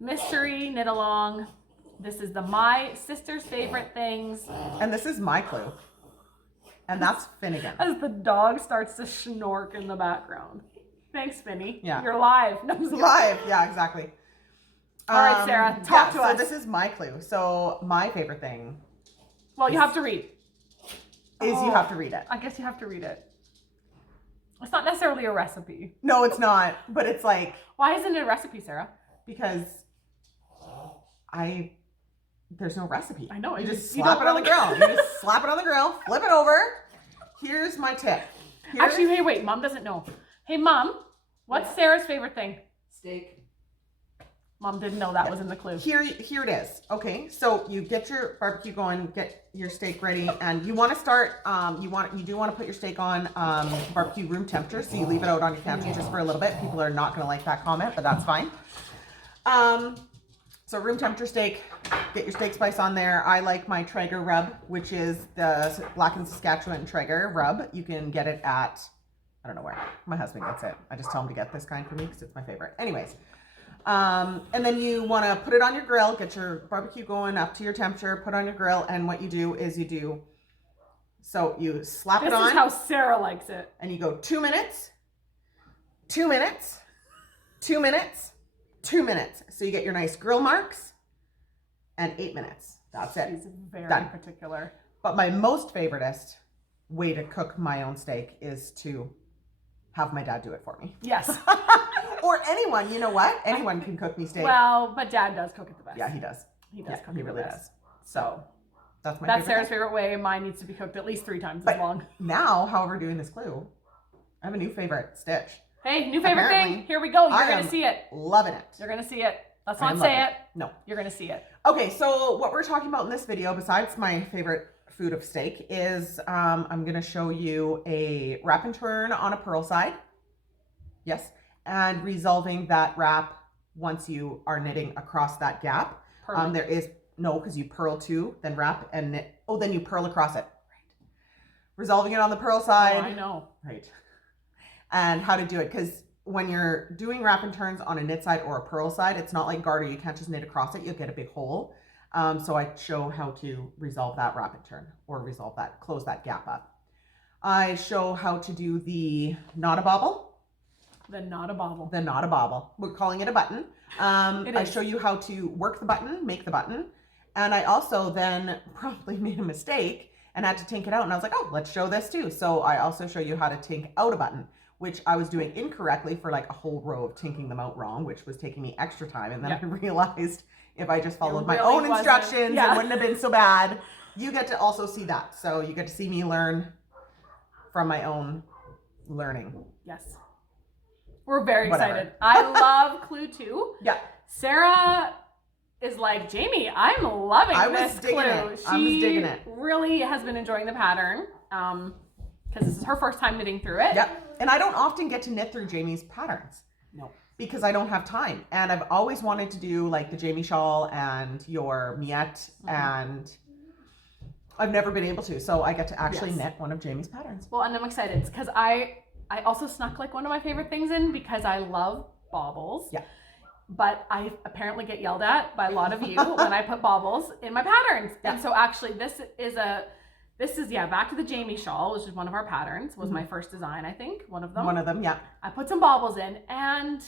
mystery knit along. This is my sister's favorite things. And this is my clue. And that's Finnegan. As the dog starts to schnork in the background. Thanks, Finny. Yeah. You're live. No, Live. Yeah, exactly. All right, Sarah, talk to us. So this is my clue. So my favorite thing. Well, you have to read. You have to read it. I guess you have to read it. It's not necessarily a recipe. No, it's not. But it's like. Why isn't it a recipe, Sarah? Because there's no recipe. I know. You just slap it on the grill. You just slap it on the grill, flip it over. Here's my tip. Actually, hey, wait. Mom doesn't know. Hey, Mom, what's Sarah's favorite thing? Steak. Mom didn't know that was in the clue. Here it is. Okay, so you get your barbecue going, get your steak ready, and you want to start. You do want to put your steak on barbecue room temperature, so you leave it out on your counter just for a little bit. People are not going to like that comment, but that's fine. So room temperature steak. Get your steak spice on there. I like my Traeger rub, which is the Black and Saskatchewan Traeger rub. You can get it at, I don't know where. My husband gets it. I just tell him to get this kind for me because it's my favorite. Anyways. And then you want to put it on your grill, get your barbecue going up to your temperature, put on your grill, and what you do is you slap it on. This is how Sarah likes it. And you go 2 minutes, 2 minutes, 2 minutes, 2 minutes. So you get your nice grill marks, and 8 minutes. That's it. She's very particular. But my most favoriteest way to cook my own steak is to have my dad do it for me. Yes. Or anyone, you know what? Anyone can cook me steak. Well, but Dad does cook it the best. Yeah, he does. He does cook it he really the best. does. So that's Sarah's favorite way. Mine needs to be cooked at least 3 times as long. Now, however, doing this clue, I have a new favorite stitch. Hey, new favorite thing. Here we go. You're going to see it. Loving it. You're going to see it. Let's not say it. No. You're going to see it. Okay, so what we're talking about in this video, besides my favorite food of steak, is I'm going to show you a wrap and turn on a purl side. Yes. And resolving that wrap once you are knitting across that gap. There is, because you purl 2, then wrap and knit. Oh, then you purl across it. Right. Resolving it on the purl side. Oh, I know. Right. And how to do it. Because when you're doing wrap and turns on a knit side or a purl side, it's not like garter. You can't just knit across it. You'll get a big hole. So I show how to resolve that wrap and turn or close that gap up. I show how to do the knot a bobble. The knot a bobble. The knot a bobble. We're calling it a button. I show you how to work the button, make the button. And I also then probably made a mistake and had to tink it out. And I was like, oh, let's show this too. So I also show you how to tink out a button, which I was doing incorrectly for like a whole row of tinking them out wrong, which was taking me extra time. And then I realized if I just followed my own instructions, it wouldn't have been so bad. You get to also see that. So you get to see me learn from my own learning. Yes. We're very excited. I love Clue 2. Yeah. Sarah is like, Jamie, I'm loving this clue. I was digging it. She really has been enjoying the pattern because this is her first time knitting through it. Yep. And I don't often get to knit through Jamie's patterns. No. Because I don't have time. And I've always wanted to do like the Jamie shawl and your Miette, and I've never been able to. So I get to actually knit one of Jamie's patterns. Well, and I'm excited because I also snuck like one of my favorite things in because I love baubles. Yeah. But I apparently get yelled at by a lot of you when I put baubles in my patterns. Yeah. And so actually this is back to the Jamie shawl, which is one of our patterns, was my first design, I think. One of them, yeah. I put some baubles in, and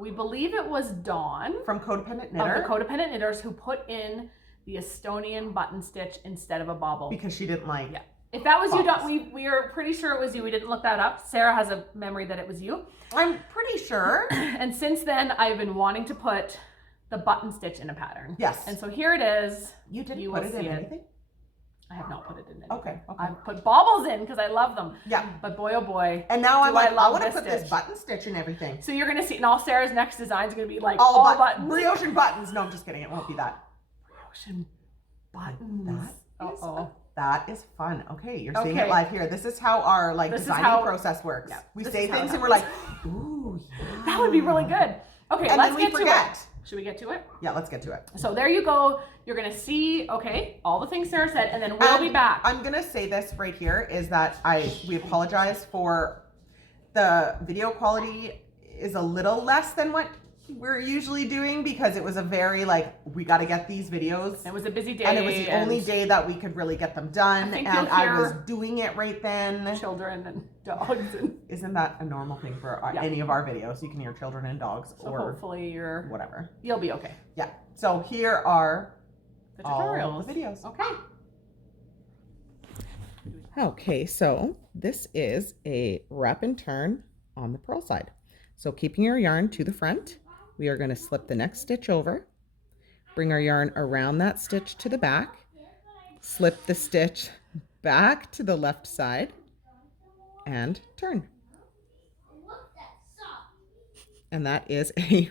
we believe it was Dawn from Codependent Knitter. Of the Codependent Knitters who put in the Estonian button stitch instead of a bauble. Because she didn't like If that was baubles. you, Dawn, we are pretty sure it was you. We didn't look that up. Sarah has a memory that it was you. I'm pretty sure. And since then, I've been wanting to put the button stitch in a pattern. Yes. And so here it is. You didn't put it in anything? I have not put it in anything. Okay. I put baubles in because I love them. Yeah. But boy, oh boy. And now I want to put stitch. this button stitch in everything. So you're going to see, and all Sarah's next design is going to be like all buttons. Brioche buttons. No, I'm just kidding. It won't be that. Brioche buttons. That is fun. Okay, you're seeing it live here. This is how our designing process works. Yeah, we say things and we're like, ooh, yeah. That would be really good. Okay, and let's then we get forget. to it. Should we get to it? Yeah, let's get to it. So there you go. You're going to see, all the things Sarah said, and then we'll be back. I'm going to say this right here is that we apologize for the video quality is a little less than what we're usually doing, because it was a very like, we got to get these videos. It was a busy day. And it was the only day that we could really get them done. And I was doing it right then. Children and dogs. And isn't that a normal thing for any of our videos? You can hear children and dogs, so or hopefully you'll be okay. Yeah. So here are the tutorials. All the videos. Okay. Okay, so this is a wrap and turn on the purl side. So keeping your yarn to the front, we are going to slip the next stitch over, bring our yarn around that stitch to the back, slip the stitch back to the left side, and turn. And that is a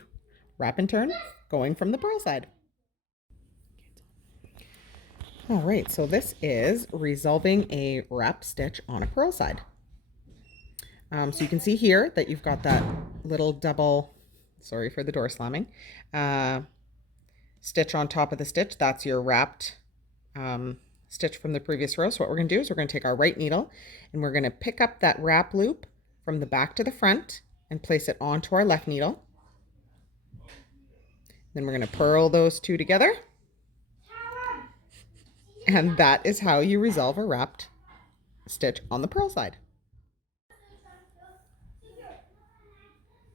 wrap and turn going from the purl side. All right, so this is resolving a wrap stitch on a purl side. So you can see here that you've got that little double, sorry for the door slamming, stitch on top of the stitch. That's your wrapped stitch from the previous row. So what we're going to do is we're going to take our right needle and we're going to pick up that wrap loop from the back to the front and place it onto our left needle. Then we're going to purl those two together. And that is how you resolve a wrapped stitch on the purl side.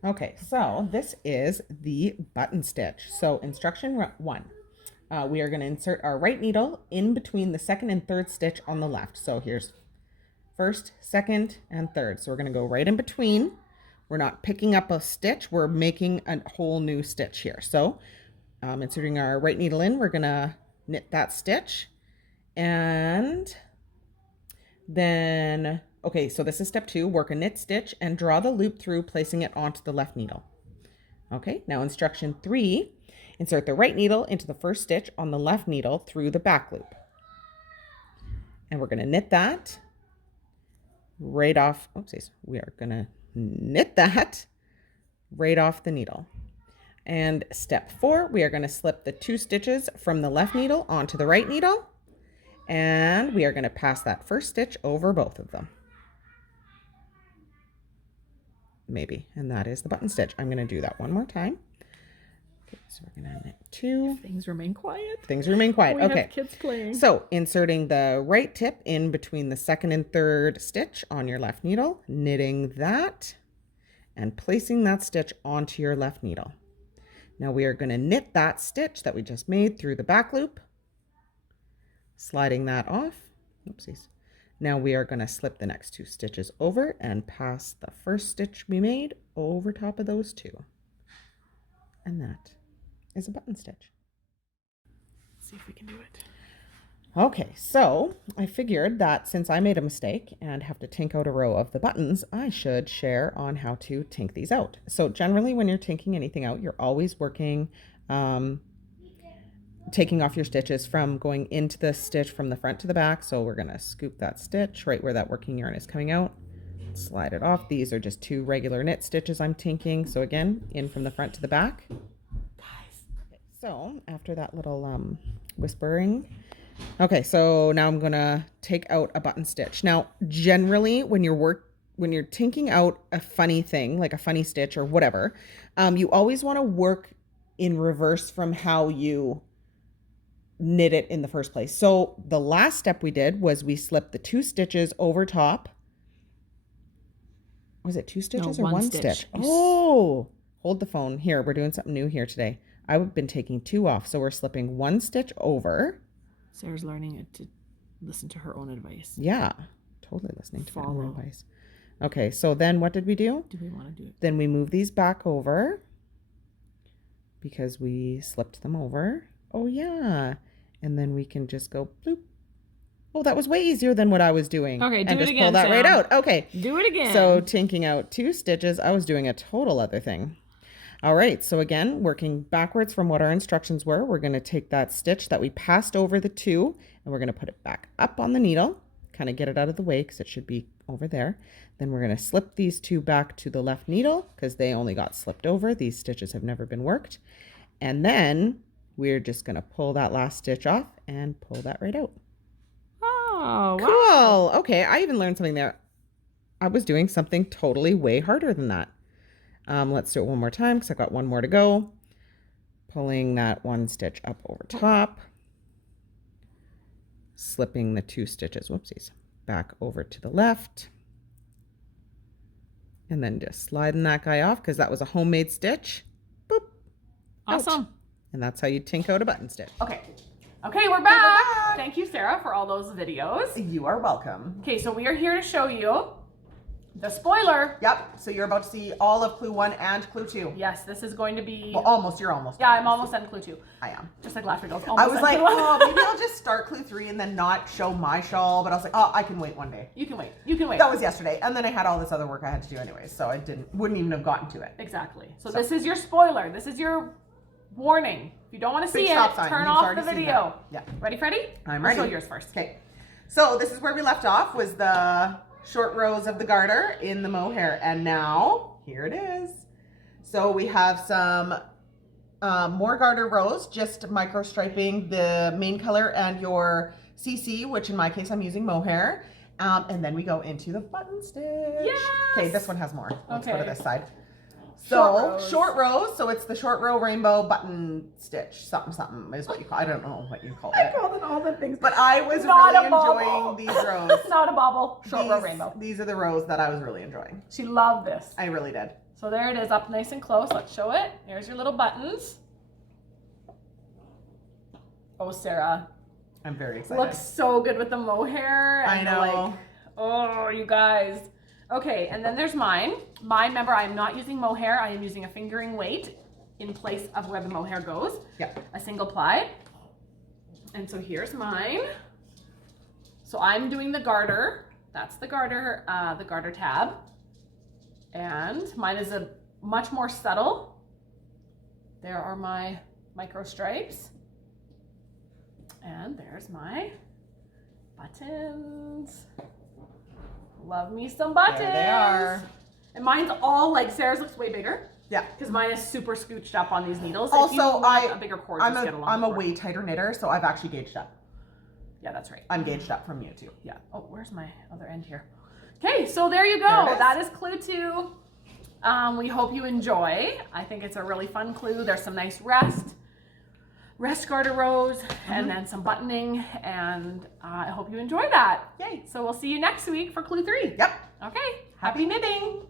Okay, so this is the button stitch. So instruction 1, we are going to insert our right needle in between the second and third stitch on the left. So here's first, second, and third. So we're going to go right in between. We're not picking up a stitch. We're making a whole new stitch here. So inserting our right needle in, we're going to knit that stitch. And then, okay, so this is step 2, work a knit stitch and draw the loop through, placing it onto the left needle. Okay, now instruction 3, insert the right needle into the first stitch on the left needle through the back loop. And we're going to knit that right off, oopsies, we are going to knit that right off the needle. And step 4, we are going to slip the 2 stitches from the left needle onto the right needle. And we are going to pass that first stitch over both of them. Maybe. And that is the button stitch. I'm going to do that one more time. Okay, so we're going to knit 2. Things remain quiet. Things remain quiet. We have kids playing. So inserting the right tip in between the second and third stitch on your left needle, knitting that, and placing that stitch onto your left needle. Now we are going to knit that stitch that we just made through the back loop, sliding that off. Oopsies. Now we are going to slip the next 2 stitches over and pass the first stitch we made over top of those 2. And that is a button stitch. Let's see if we can do it. Okay, so I figured that since I made a mistake and have to tink out a row of the buttons, I should share on how to tink these out. So generally when you're tinking anything out, you're always working taking off your stitches from going into the stitch from the front to the back. So we're going to scoop that stitch right where that working yarn is coming out, slide it off. These are just 2 regular knit stitches I'm tinking. So again, in from the front to the back. Okay, so after that little whispering, okay, so now I'm going to take out a button stitch. Now, generally when you're tinking out a funny thing, like a funny stitch or whatever, you always want to work in reverse from how you knit it in the first place. So the last step we did was we slipped the 2 stitches over top. Was it 2 stitches or one stitch? Oh, hold the phone. Here, we're doing something new here today. I've been taking 2 off. So we're slipping 1 stitch over. Sarah's learning to listen to her own advice. Yeah, totally listening to her own advice. Okay, so then what did we do? Do we want to do it? Then we move these back over because we slipped them over. Oh yeah. And then we can just go bloop. Oh, that was way easier than what I was doing. Okay, do and it just again, pull that Sam. right out. Okay. Do it again. So tinking out 2 stitches. I was doing a total other thing. All right. So again, working backwards from what our instructions were, we're going to take that stitch that we passed over the 2 and we're going to put it back up on the needle, kind of get it out of the way because it should be over there. Then we're going to slip these 2 back to the left needle because they only got slipped over. These stitches have never been worked. And then we're just going to pull that last stitch off and pull that right out. Oh, wow. Cool. Okay, I even learned something there. I was doing something totally way harder than that. Let's do it one more time because I've got one more to go. Pulling that one stitch up over top. Slipping the 2 stitches, whoopsies, back over to the left. And then just sliding that guy off because that was a homemade stitch. Boop. Awesome. Out. And that's how you tink out a button stitch. Okay. Okay, we're back. Thank you, Sarah, for all those videos. You are welcome. Okay, so we are here to show you the spoiler. Yep. So you're about to see all of clue 1 and clue 2. Yes, this is going to be... Well, almost. You're almost. Yeah, I'm almost on clue 2. I am. Just like Laughter Girls. I was like, oh, maybe I'll just start clue 3 and then not show my shawl. But I was like, oh, I can wait one day. You can wait. You can wait. That was yesterday. And then I had all this other work I had to do anyway. So I wouldn't even have gotten to it. Exactly. So this is your spoiler. This is your warning. If you don't want to see it, turn off the video. Yeah. Ready, Freddie? I'm ready. I'll show yours first. Okay. So this is where we left off, was the short rows of the garter in the mohair. And now, here it is. So we have some more garter rows, just micro striping the main color and your CC, which in my case I'm using mohair. And then we go into the button stitch. Yes! Okay, this one has more. Let's go to this side. Short So short rows, so it's the short row rainbow button stitch, something is what you call. I don't know what you call it. I called it all the things. But I was Not really a bauble. enjoying these rows. Not a bobble. Short row rainbow. These are the rows that I was really enjoying. She loved this. I really did. So there it is, up nice and close. Let's show it. Here's your little buttons. Oh, Sarah. I'm very excited. Looks so good with the mohair. I And know. oh, you guys. Okay, and then there's mine. Mine, remember, I'm not using mohair. I am using a fingering weight in place of where the mohair goes. Yep. A single ply. And so here's mine. So I'm doing the garter. That's the garter tab. And mine is a much more subtle. There are my micro stripes. And there's my buttons. Love me some buttons. There they are. And mine's all like, Sarah's looks way bigger. Yeah. Because mine is super scooched up on these needles. Also, if you want a bigger cord, just get a longer I'm a cord. way tighter knitter, so I've actually gauged up. Yeah, that's right. I'm gauged up from you too. Yeah. Oh, where's my other end here? Okay, so there you go. There it is. That is clue 2. We hope you enjoy. I think it's a really fun clue. There's some nice rest garter rows, and then some buttoning, and I hope you enjoy that. Yay. So we'll see you next week for clue 3. Yep. Okay. Happy knitting.